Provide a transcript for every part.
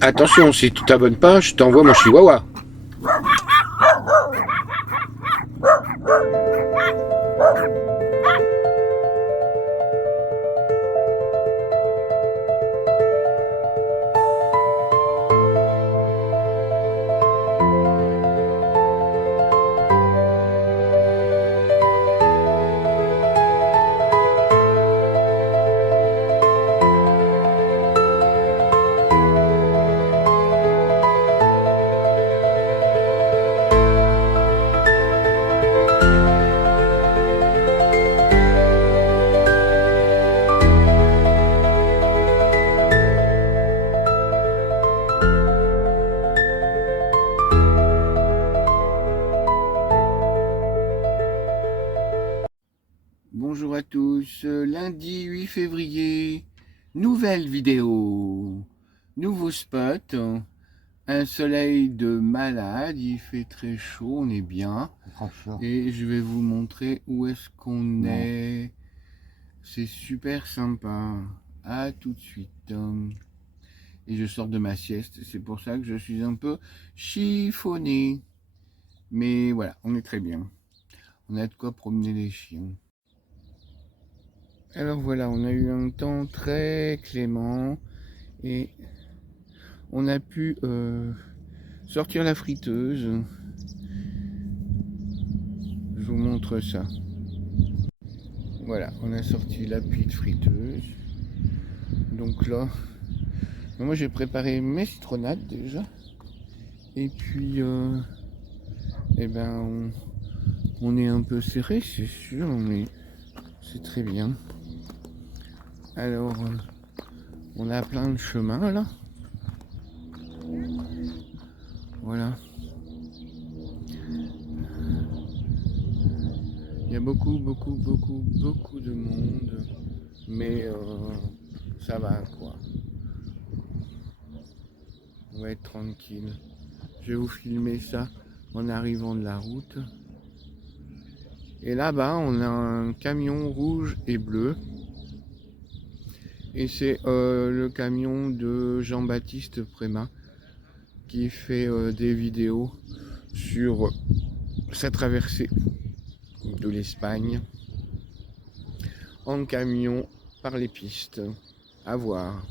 Attention, si tu t'abonnes pas, je t'envoie mon chihuahua. Bonjour à tous, lundi 8 février, nouvelle vidéo, nouveau spot, un soleil de malade, il fait très chaud, on est bien, et je vais vous montrer où est-ce qu'on est, c'est super sympa, à tout de suite, et je sors de ma sieste, c'est pour ça que je suis un peu chiffonné, mais voilà, on est très bien, on a de quoi promener les chiens. Alors voilà, on a eu un temps très clément et on a pu sortir la friteuse. Je vous montre ça. Voilà, on a sorti la petite friteuse. Donc là, moi j'ai préparé mes citronnades déjà. Et puis, eh ben, on est un peu serré, c'est sûr, mais c'est très bien. Alors, on a plein de chemins là. Voilà. Il y a beaucoup de monde, mais ça va quoi. On va être tranquille. Je vais vous filmer ça en arrivant de la route. Et là-bas, on a un camion rouge et bleu. Et c'est le camion de Jean-Baptiste Prémat qui fait des vidéos sur sa traversée de l'Espagne en camion par les pistes. À voir.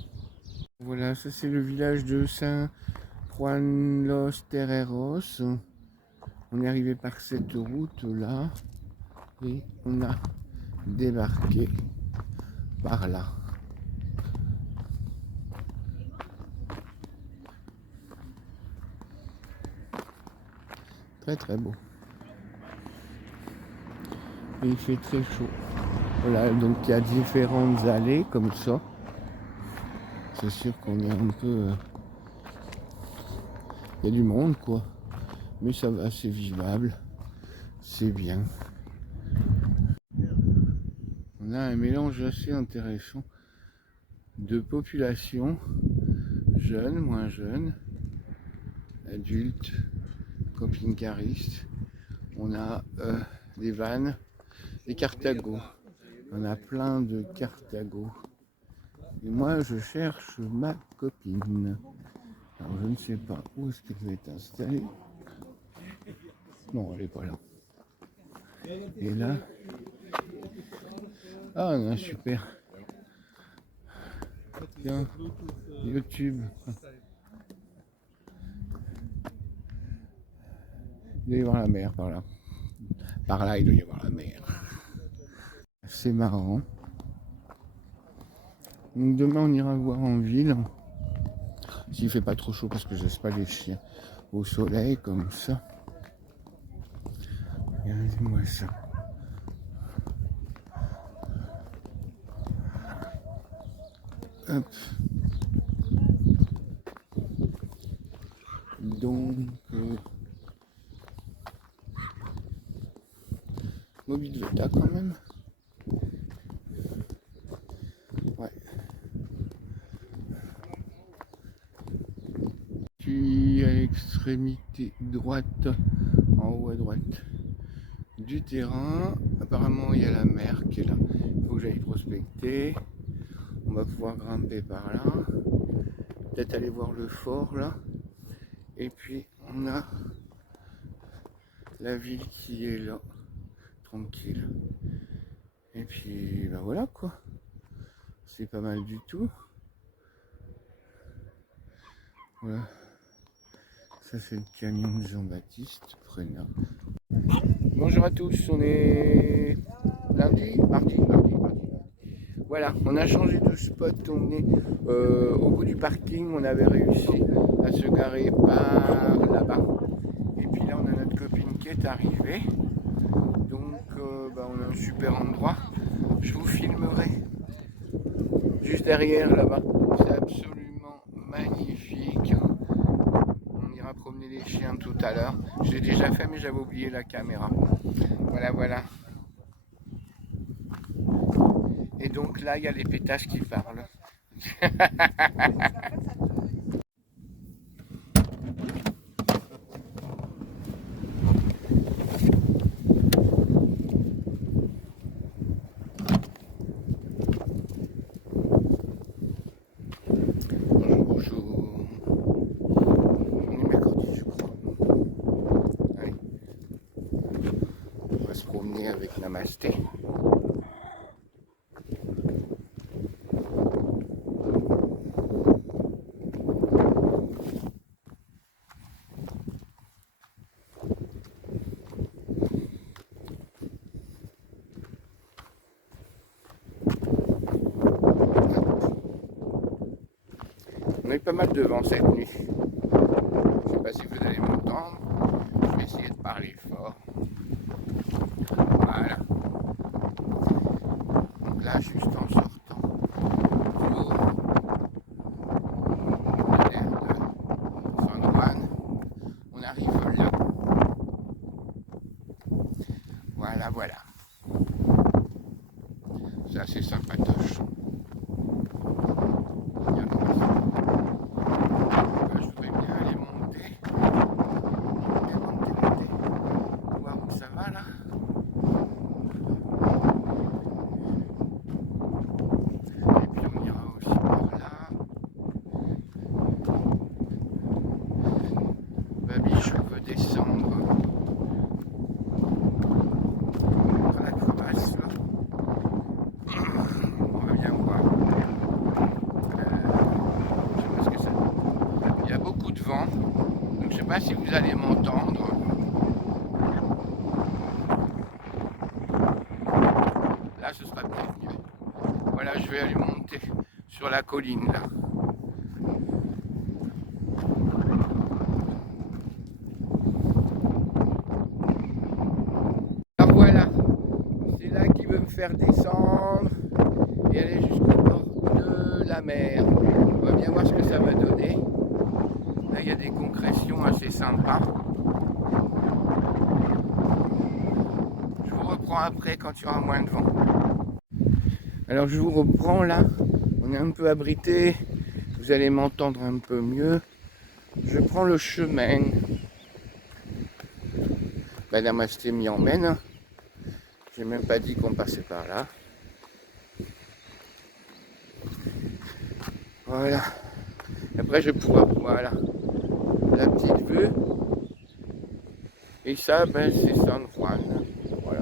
Voilà, ça c'est le village de Saint-Juan Los Terreros. On est arrivé par cette route là et on a débarqué par là. Très très beau. Et il fait très chaud. Voilà, donc il y a différentes allées comme ça. C'est sûr qu'on est un peu... Il y a du monde quoi. Mais ça va, c'est vivable. C'est bien. On a un mélange assez intéressant de population, jeunes, moins jeunes, adultes, camping-caristes. On a des vannes, des cartagos. On a plein de cartagos. Et moi, je cherche ma copine. Alors, je ne sais pas où est-ce qu'elle va être installée. Non, elle n'est pas là. Et là... Ah, on a un super... Tiens, YouTube. Il doit y avoir la mer par là. Par là, il doit y avoir la mer. C'est marrant. Donc demain, on ira voir en ville. S'il fait pas trop chaud, parce que je laisse pas les chiens au soleil comme ça. Regardez-moi ça. Hop. Donc, Mobile Veta quand même. Ouais. Puis à l'extrémité droite, en haut à droite du terrain, apparemment il y a la mer qui est là. Il faut que j'aille prospecter. On va pouvoir grimper par là. peut-être aller voir le fort là. Et puis on a la ville qui est là, tranquille. Et puis ben voilà quoi, c'est pas mal du tout. Voilà, ça c'est le camion de Jean-Baptiste Prenat. Bonjour à tous, on est lundi, mardi. Voilà, on a changé de spot, on est au bout du parking, on avait réussi à se garer par là-bas. Et puis là on a notre copine qui est arrivée. Donc on a un super endroit. Je vous filmerai juste derrière là-bas. C'est absolument magnifique. On ira promener les chiens tout à l'heure. Je l'ai déjà fait mais j'avais oublié la caméra. Voilà. Et donc là, il y a les pétasses qui parlent. Bonjour. On est mercredi, je crois. Allez. On va se promener avec Namasté. On a eu pas mal de vent cette nuit. Je ne sais pas si vous allez m'entendre. Je vais essayer de parler fort. Voilà. Donc là, juste en sortant de l'air de San Juan, on arrive là. Voilà. C'est assez sympatoche. Je voudrais bien aller monter. Voir où ça va là. Et puis on ira aussi par là. Babi, je veux descendre dans la crevasse là. On va bien voir. Je sais pas ce que ça fait. Il y a beaucoup de vent, donc je sais pas si vous allez m'entendre. Là, ce sera peut-être mieux. Voilà, je vais aller monter sur la colline là. Alors voilà, c'est là qu'il veut me faire descendre et aller jusqu'au bord de la mer. On va bien voir ce que ça va donner. Là, il y a des concrétions assez sympas. Je vous reprends après quand il y aura moins de vent. Alors je vous reprends là, on est un peu abrité, vous allez m'entendre un peu mieux. Je prends le chemin. Namasté m'y emmène. J'ai même pas dit qu'on passait par là. Voilà. Après je pourrai, voilà, la petite vue. Et ça, c'est San Juan. Voilà.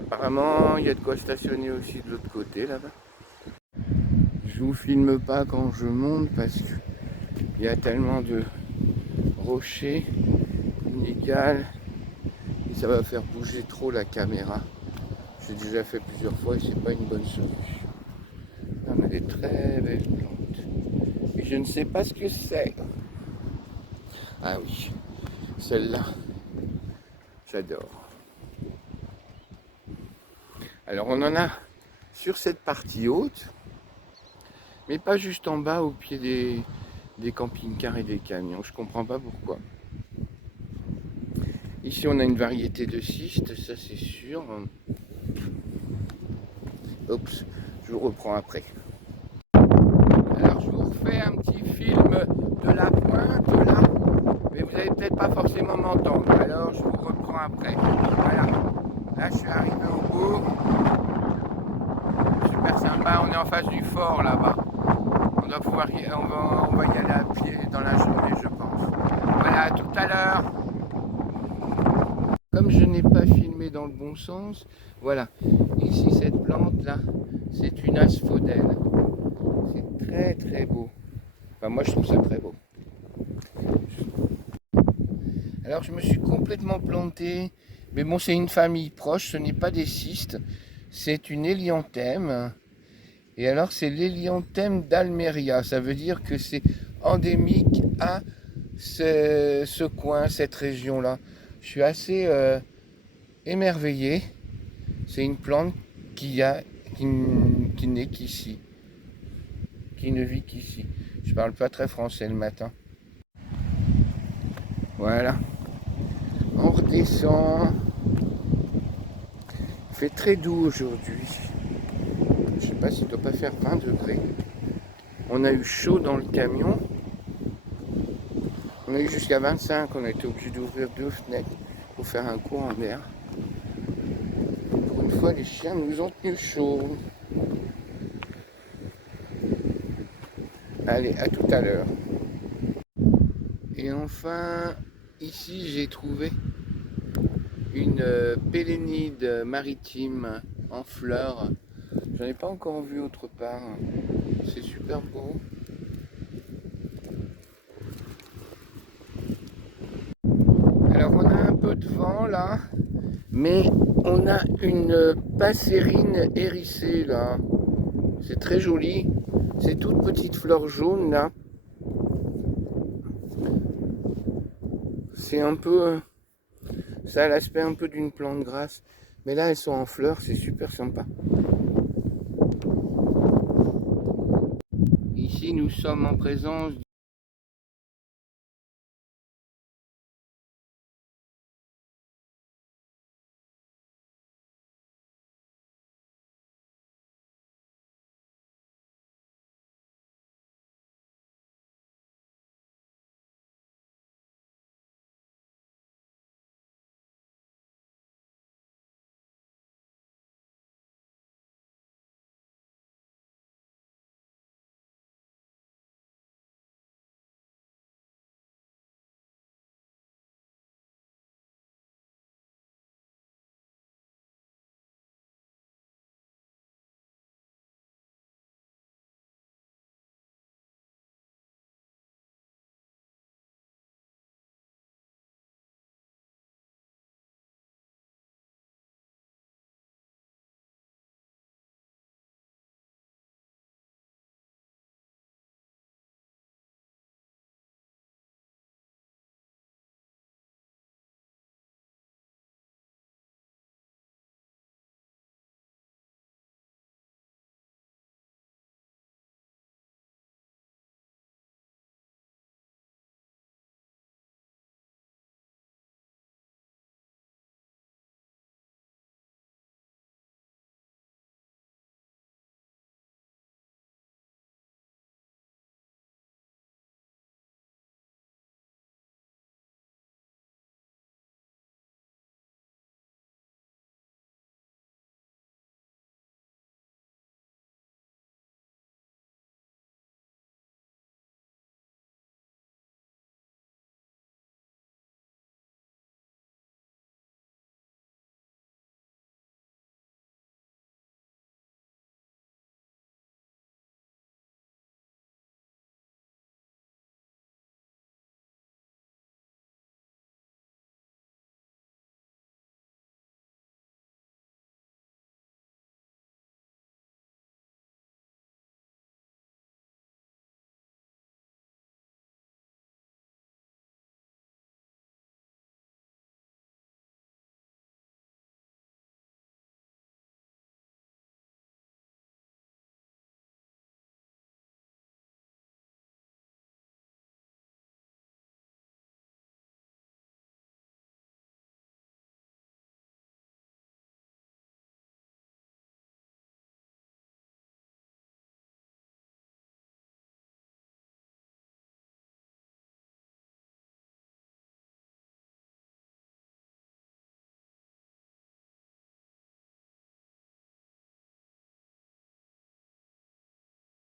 Apparemment, il y a de quoi stationner aussi de l'autre côté là-bas. Je vous filme pas quand je monte parce qu'il y a tellement de rochers inégales et ça va faire bouger trop la caméra. J'ai déjà fait plusieurs fois et c'est pas une bonne solution. On a des très belles plantes. Et je ne sais pas ce que c'est. Ah oui, celle-là, j'adore. Alors on en a sur cette partie haute, mais pas juste en bas au pied des camping-cars et des camions. Je comprends pas pourquoi. Ici on a une variété de cystes, ça c'est sûr. Oups, je vous reprends après. Alors je vous refais un petit film de la pointe là, mais vous n'allez peut-être pas forcément m'entendre. Alors je vous reprends après. Voilà, là je suis arrivé au bout. Super sympa, on est en face du fort là-bas. on va y aller à pied dans la journée, je pense. Voilà, à tout à l'heure. Comme je n'ai pas filmé dans le bon sens, voilà. Ici, cette plante-là, c'est une asphodèle. C'est très très beau. Enfin, moi, je trouve ça très beau. Alors, je me suis complètement planté. Mais bon, c'est une famille proche, ce n'est pas des cystes. C'est une hélianthème. Et alors, c'est l'hélianthème d'Almeria. Ça veut dire que c'est endémique à ce coin, cette région-là. Je suis assez émerveillé. C'est une plante qui n'est qu'ici, qui ne vit qu'ici. Je parle pas très français le matin. Voilà. On redescend. Il fait très doux aujourd'hui. Je sais pas s'il ne doit pas faire 20 degrés. On a eu chaud dans le camion. On a eu jusqu'à 25. On a été obligé d'ouvrir 2 fenêtres pour faire un courant d'air. Pour une fois, les chiens nous ont tenu chaud. Allez, à tout à l'heure. Et enfin, ici, j'ai trouvé une pélénide maritime en fleurs. J'en ai pas encore vu autre part. C'est super beau. Alors on a un peu de vent là, mais on a une passérine hérissée là. C'est très joli. C'est toutes petites fleurs jaunes là. C'est un peu... Ça a l'aspect un peu d'une plante grasse. Mais là elles sont en fleurs, c'est super sympa. Ici nous sommes en présence